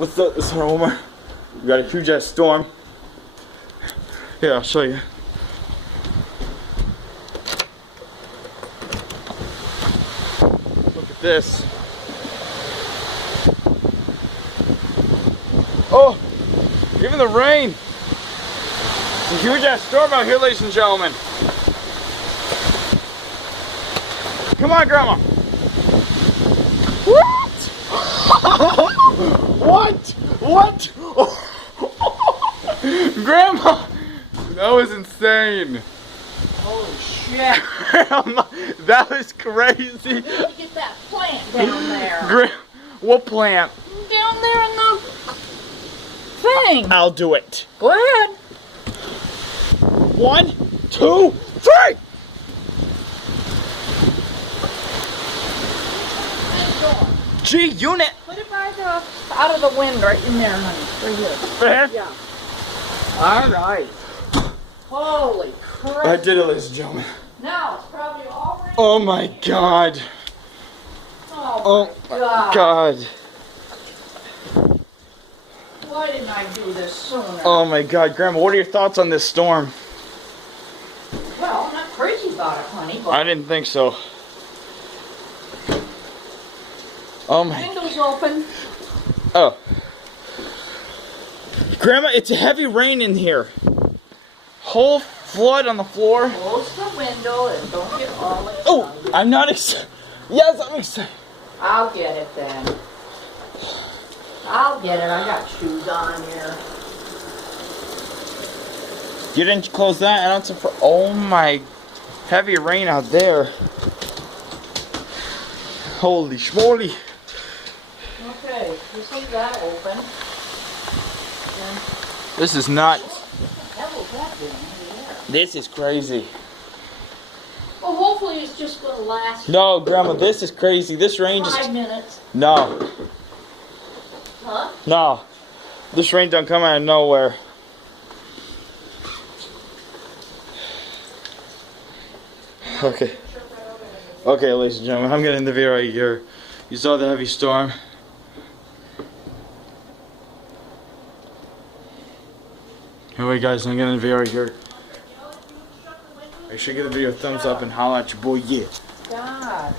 what's up? This one more. We got a huge ass storm. Here, I'll show you. Look at this. Oh, even the rain. It's a huge ass storm out here, ladies and gentlemen. Come on, Grandma. What? What? Grandma, that was insane. Holy shit. Grandma, that was crazy. Where'd you get that plant down there? What plant? Down there in the thing. I'll do it. Go ahead. 1, 2, 3. G-Unit. Put it by the, out of the wind right in there, honey. Right here. Right here? Yeah. Alright. Holy crap. I did it, ladies and gentlemen. Now it's probably already. Oh my god. Oh my god. God. Why didn't I do this sooner? Oh my god. Grandma, what are your thoughts on this storm? Well, I'm not crazy about it, honey, but I didn't think so. Oh my. window's open. Oh. Grandma, it's a heavy rain in here. Whole flood on the floor. Close the window and don't get all excited. Oh, I'm not excited. Yes, I'm excited. I'll get it then. I'll get it. I got shoes on here. You didn't close that? I don't. Oh my. Heavy rain out there. Holy schmoly. Okay, this one's that open. This is nuts. What the hell was that doing in the air? This is crazy. Well, hopefully it's just going to last No, Grandma, this is crazy. This rain 5 just... minutes. No. Huh? No. This rain don't come out of nowhere. Okay. Okay, ladies and gentlemen, I'm getting the video right here. You saw the heavy storm. Anyway, guys, I'm getting the video right here. Make sure you give the video a thumbs up and holla at your boy, yeah. God.